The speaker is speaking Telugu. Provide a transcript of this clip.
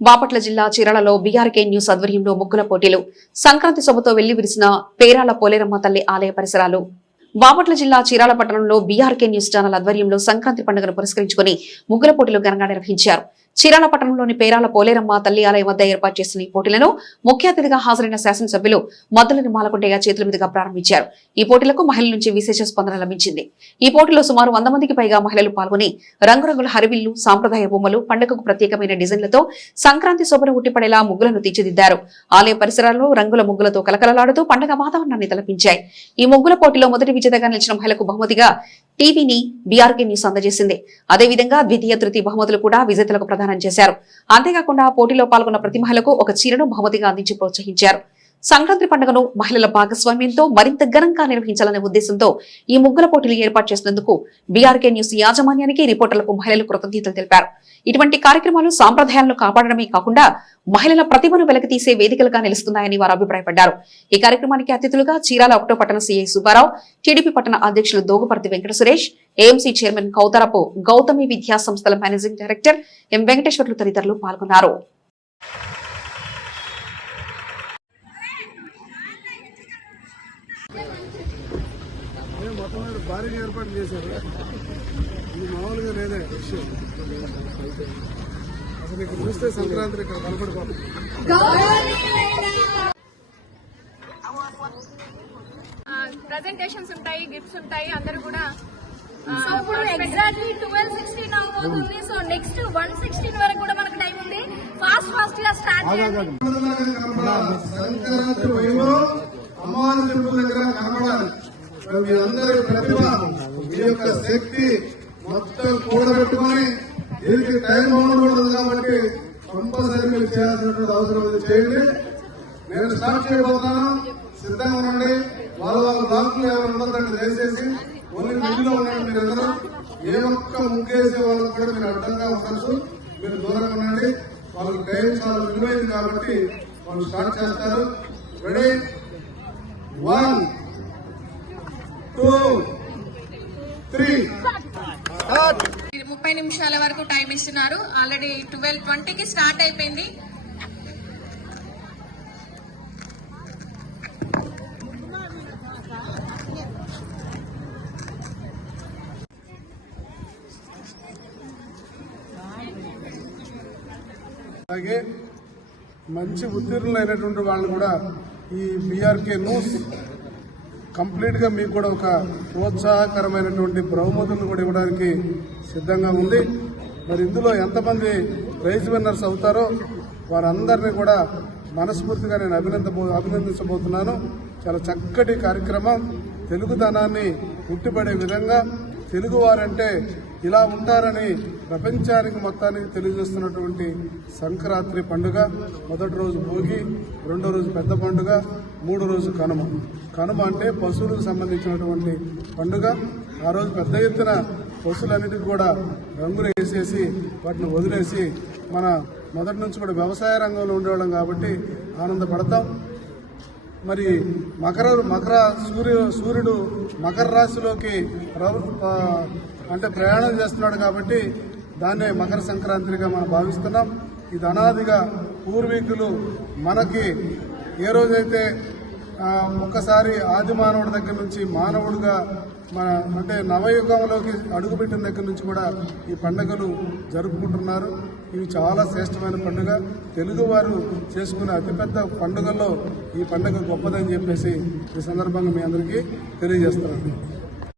బాపట్ల జిల్లా చీరాలలో బీఆర్కే న్యూస్ ఆధ్వర్యంలో ముగ్గుల పోటీలు. సంక్రాంతి శోభతో వెళ్లి విరిసిన పేరాల పోలేరమ్మ తల్లి ఆలయ పరిసరాలు. బాపట్ల జిల్లా చీరాల పట్టణంలో బీఆర్కే న్యూస్ ఛానల్ ఆధ్వర్యంలో సంక్రాంతి పండుగను పురస్కరించుకుని ముగ్గుల పోటీలు ఘనంగా నిర్వహించారు. చీరాల పట్టణంలోని పేరాల పోలేరమ్మ తల్లి ఆలయం వద్ద ఏర్పాటు చేసిన ఈ పోటీలను ముఖ్య అతిథిగా హాజరైన శాసనసభ్యులు మద్దులని మాలకొండయ్య చేతుల మీదుగా ప్రారంభించారు. ఈ పోటీలకు మహిళల నుంచి విశేష స్పందన లభించింది. ఈ పోటీలో సుమారు 100 మందికి పైగా మహిళలు పాల్గొని రంగురంగుల హరివిల్లు, సాంప్రదాయ బొమ్మలు, పండుగకు ప్రత్యేకమైన డిజైన్లతో సంక్రాంతి శోభను ఉట్టిపడేలా ముగ్గులను తీర్చిదిద్దారు. ఆలయ పరిసరాల్లో రంగుల ముగ్గులతో కలకలలాడుతూ పండుగ వాతావరణాన్ని తలపించాయి. ఈ ముగ్గుల పోటీలో మొదటి విజేతగా నిలిచిన మహిళకు బహుమతిగా టీవీని బీఆర్కే న్యూస్ అందజేసింది. అదేవిధంగా ద్వితీయ, తృతీయ బహుమతులు కూడా విజేతలకు ప్రదానం చేశారు. అంతేకాకుండా పోటీలో పాల్గొన్న ప్రతి మహిళకు ఒక చీరను బహుమతిగా అందించి ప్రోత్సహించారు. సంక్రాంతి పండుగను మహిళల భాగస్వామ్యంతో మరింత ఘనంగా నిర్వహించాలనే ఉద్దేశంతో ఈ ముగ్గుల పోటీలు ఏర్పాటు చేసినందుకు బీఆర్కే న్యూస్ యాజమాన్యానికి, రిపోర్టర్లకు మహిళలు కృతజ్ఞతలు తెలిపారు. ఇటువంటి కార్యక్రమాలు సాంప్రదాయాలను కాపాడడమే కాకుండా మహిళల ప్రతిభను వెలకితీసే వేదికలుగా నిలుస్తున్నాయని వారు అభిప్రాయపడ్డారు. ఈ కార్యక్రమానికి అతిథులుగా చీరాల 1వ పట్టణ సీఐ సుబ్బారావు, టీడీపీ పట్టణ అధ్యక్షులు దోగుపర్తి వెంకట సురేష్, ఏఎంసీ చైర్మన్ కౌతరపు గౌతమి విద్యా సంస్థల మేనేజింగ్ డైరెక్టర్ ఎం వెంకటేశ్వర్లు తదితరులు పాల్గొన్నారు. భారీగా ఏర్పాటు చేశారు. ఇది మామూలుగా లేదే విషయం. అసలు ఇక్కడ చూస్తే సంక్రాంతి ఇక్కడ కనపడిపోతుంది. ప్రెజెంటేషన్స్ ఉంటాయి, గిఫ్ట్స్ ఉంటాయి. అందరూ కూడా ఎగ్జాక్ట్లీ 12:16 అవుతుంది. సో నెక్స్ట్ 1:16 వరకు కూడా మనకు టైం ఉంది. ఫాస్ట్ గా స్టార్ట్ చేయాలి. సంక్రాంతి వైభవం అమ్మవారి టెంపుల్ దగ్గర కనపడాలి. మీ అందరి ప్రతిభ, మీ యొక్క శక్తి మొత్తం కూడబెట్టుకొని దీనికి టైం ఉండకూడదు కాబట్టి కంపల్సరీ మీరు చేయాల్సినటువంటి అవసరం ఉంది. చేయండి. నేను స్టార్ట్ చేయబోతున్నాను. సిద్ధంగా ఉండండి. వాళ్ళ బ్లాక్లు ఎవరు ఉండదండి. దయచేసి ఓన్లీ మిడిలో ఉండండి. మీరందరూ ఏ ఒక్క ముగ్గేసే వాళ్ళకి కూడా మీరు అడ్డంగా ఉండొచ్చు. మీరు దూరంగా ఉండండి. వాళ్ళకి టైం చాలా విలువైంది కాబట్టి వాళ్ళు స్టార్ట్ చేస్తారు. రెడీ? 1, 2, 3 30 నిమిషాల వరకు టైం ఇస్తున్నారు. ఆల్రెడీ 12:20కి స్టార్ట్ అయిపోయింది. అలాగే మంచి ఉత్తీర్ణులైనటువంటి వాళ్ళు కూడా ఈ బీఆర్కే న్యూస్ కంప్లీట్ గా మీకు కూడా ఒక ప్రోత్సాహకరమైనటువంటి బహుమతులను కూడా ఇవ్వడానికి సిద్ధంగా ఉంది. మరి ఇందులో ఎంతమంది ప్రైజ్ విన్నర్స్ అవుతారో వారందరినీ కూడా మనస్ఫూర్తిగా నేను అభినందించబోతున్నాను. చాలా చక్కటి కార్యక్రమం. తెలుగుదనాన్ని ఉట్టిపడే విధంగా తెలుగువారంటే ఇలా ఉంటారని ప్రపంచానికి మొత్తానికి తెలియజేస్తున్నటువంటి సంక్రాంతి పండుగ. మొదటి రోజు భోగి, రెండో రోజు పెద్ద పండుగ, మూడో రోజు కనుమ. కనుమ అంటే పశువులకు సంబంధించినటువంటి పండుగ. ఆ రోజు పెద్ద ఎత్తున పశువులన్నిటికీ కూడా రంగులు వేసేసి వాటిని వదిలేసి మన మొదటి నుంచి కూడా వ్యవసాయ రంగంలో ఉండేవాళ్ళం కాబట్టి ఆనందపడతాం. మరి సూర్యుడు మకర రాశిలోకి అంటే ప్రయాణం చేస్తున్నాడు కాబట్టి దాన్నే మకర సంక్రాంతిగా మనం భావిస్తున్నాం. ఇది అనాదిగా పూర్వీకులు మనకి ఏ రోజైతే ఒక్కసారి ఆది మానవుడి దగ్గర నుంచి మానవుడిగా అంటే నవయుగంలోకి అడుగుపెట్టిన దగ్గర నుంచి కూడా ఈ పండుగలు జరుపుకుంటున్నారు. ఇవి చాలా శ్రేష్టమైన పండుగ. తెలుగువారు చేసుకునే అతిపెద్ద పండుగల్లో ఈ పండుగ గొప్పదని చెప్పేసి ఈ సందర్భంగా మీ అందరికీ తెలియజేస్తున్నాను.